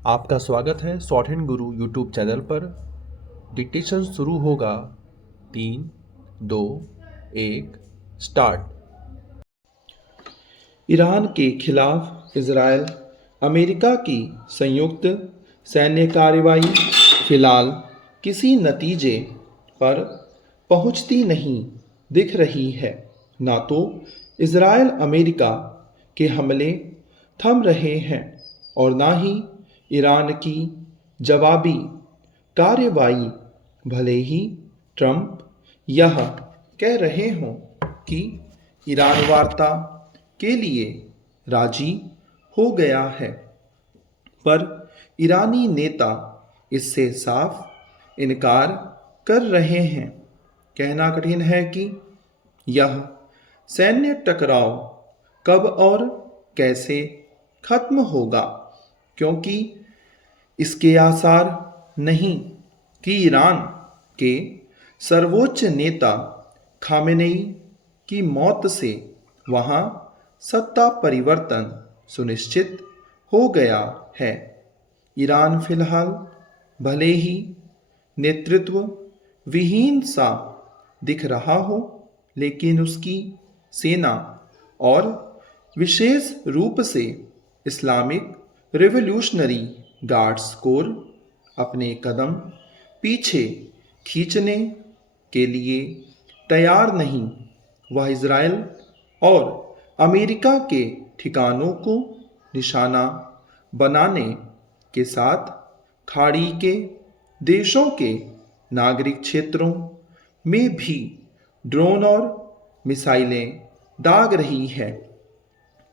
आपका स्वागत है शॉर्ट हैंड गुरु यूट्यूब चैनल पर। डिक्टेशन शुरू होगा। 3, 2, 1 स्टार्ट। ईरान के खिलाफ इजरायल अमेरिका की संयुक्त सैन्य कार्रवाई फिलहाल किसी नतीजे पर पहुंचती नहीं दिख रही है। ना तो इजरायल अमेरिका के हमले थम रहे हैं और ना ही ईरान की जवाबी कार्रवाई, भले ही ट्रंप यह कह रहे हों कि ईरान वार्ता के लिए राजी हो गया है, पर ईरानी नेता इससे साफ इनकार कर रहे हैं। कहना कठिन है कि यह सैन्य टकराव कब और कैसे खत्म होगा, क्योंकि इसके आसार नहीं कि ईरान के सर्वोच्च नेता खामेनेई की मौत से वहां सत्ता परिवर्तन सुनिश्चित हो गया है। ईरान फिलहाल भले ही नेतृत्व विहीन सा दिख रहा हो, लेकिन उसकी सेना और विशेष रूप से इस्लामिक रिवॉल्यूशनरी गार्ड्स कोर अपने कदम पीछे खींचने के लिए तैयार नहीं। वह इजराइल और अमेरिका के ठिकानों को निशाना बनाने के साथ खाड़ी के देशों के नागरिक क्षेत्रों में भी ड्रोन और मिसाइलें दाग रही है।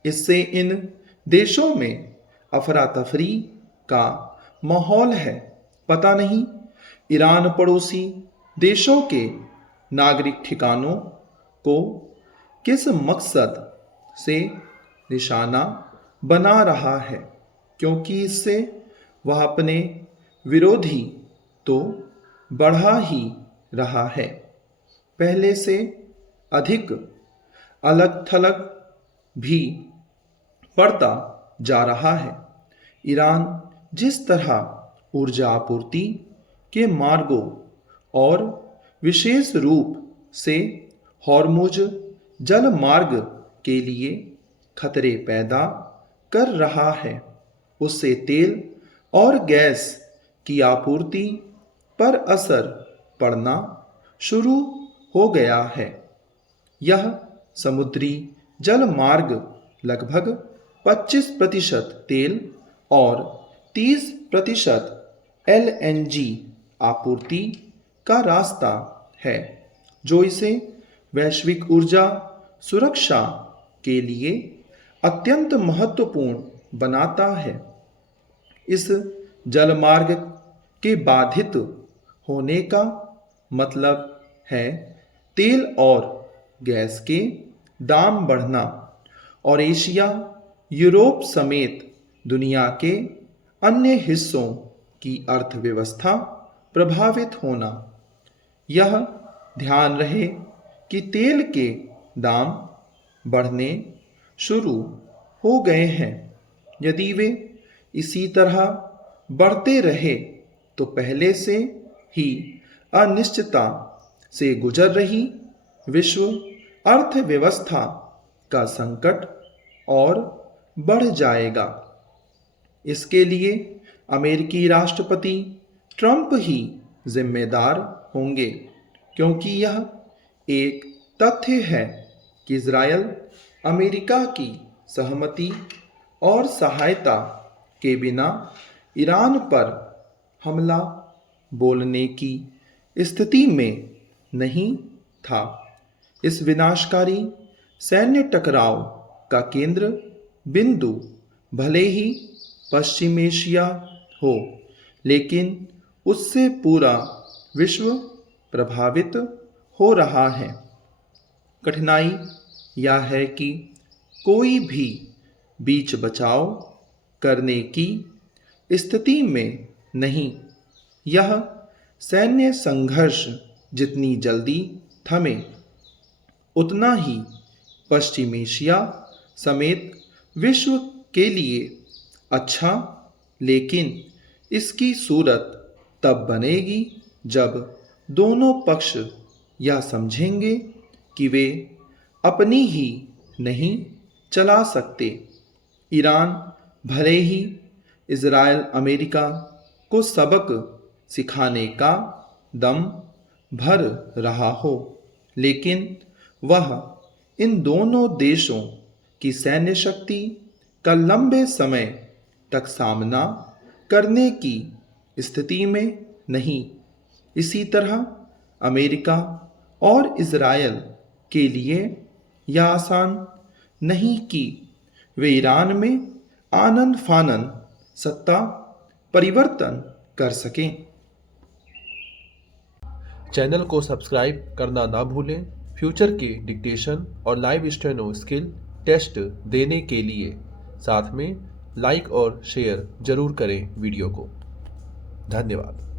इससे इन देशों में अफरा तफरी का माहौल है। पता नहीं ईरान पड़ोसी देशों के नागरिक ठिकानों को किस मकसद से निशाना बना रहा है, क्योंकि इससे वह अपने विरोधी तो बढ़ा ही रहा है, पहले से अधिक अलग थलग भी पड़ता जा रहा है। ईरान जिस तरह ऊर्जा आपूर्ति के मार्गों और विशेष रूप से हॉर्मुज जल मार्ग के लिए खतरे पैदा कर रहा है, उससे तेल और गैस की आपूर्ति पर असर पड़ना शुरू हो गया है। यह समुद्री जल मार्ग लगभग 25% तेल और 30% एलएनजी आपूर्ति का रास्ता है, जो इसे वैश्विक ऊर्जा सुरक्षा के लिए अत्यंत महत्वपूर्ण बनाता है। इस जलमार्ग के बाधित होने का मतलब है तेल और गैस के दाम बढ़ना और एशिया, यूरोप समेत दुनिया के अन्य हिस्सों की अर्थव्यवस्था प्रभावित होना। यह ध्यान रहे कि तेल के दाम बढ़ने शुरू हो गए हैं। यदि वे इसी तरह बढ़ते रहे तो पहले से ही अनिश्चितता से गुजर रही विश्व अर्थव्यवस्था का संकट और बढ़ जाएगा। इसके लिए अमेरिकी राष्ट्रपति ट्रंप ही जिम्मेदार होंगे, क्योंकि यह एक तथ्य है कि इजरायल अमेरिका की सहमति और सहायता के बिना ईरान पर हमला बोलने की स्थिति में नहीं था। इस विनाशकारी सैन्य टकराव का केंद्र बिंदु भले ही पश्चिम एशिया हो, लेकिन उससे पूरा विश्व प्रभावित हो रहा है। कठिनाई यह है कि कोई भी बीच बचाव करने की स्थिति में नहीं। यह सैन्य संघर्ष जितनी जल्दी थमे, उतना ही पश्चिम एशिया समेत विश्व के लिए अच्छा लेकिन इसकी सूरत तब बनेगी जब दोनों पक्ष यह समझेंगे कि वे अपनी ही नहीं चला सकते। ईरान भले ही इज़राइल अमेरिका को सबक सिखाने का दम भर रहा हो, लेकिन वह इन दोनों देशों की सैन्य शक्ति का लंबे समय तक सामना करने की स्थिति में नहीं। इसी तरह अमेरिका और इज़राइल के लिए यह आसान नहीं कि वे ईरान में आनन फानन सत्ता परिवर्तन कर सकें। चैनल को सब्सक्राइब करना ना भूलें। फ्यूचर के डिक्टेशन और लाइव स्टेनो स्किल टेस्ट देने के लिए साथ में लाइक और शेयर जरूर करें वीडियो को। धन्यवाद।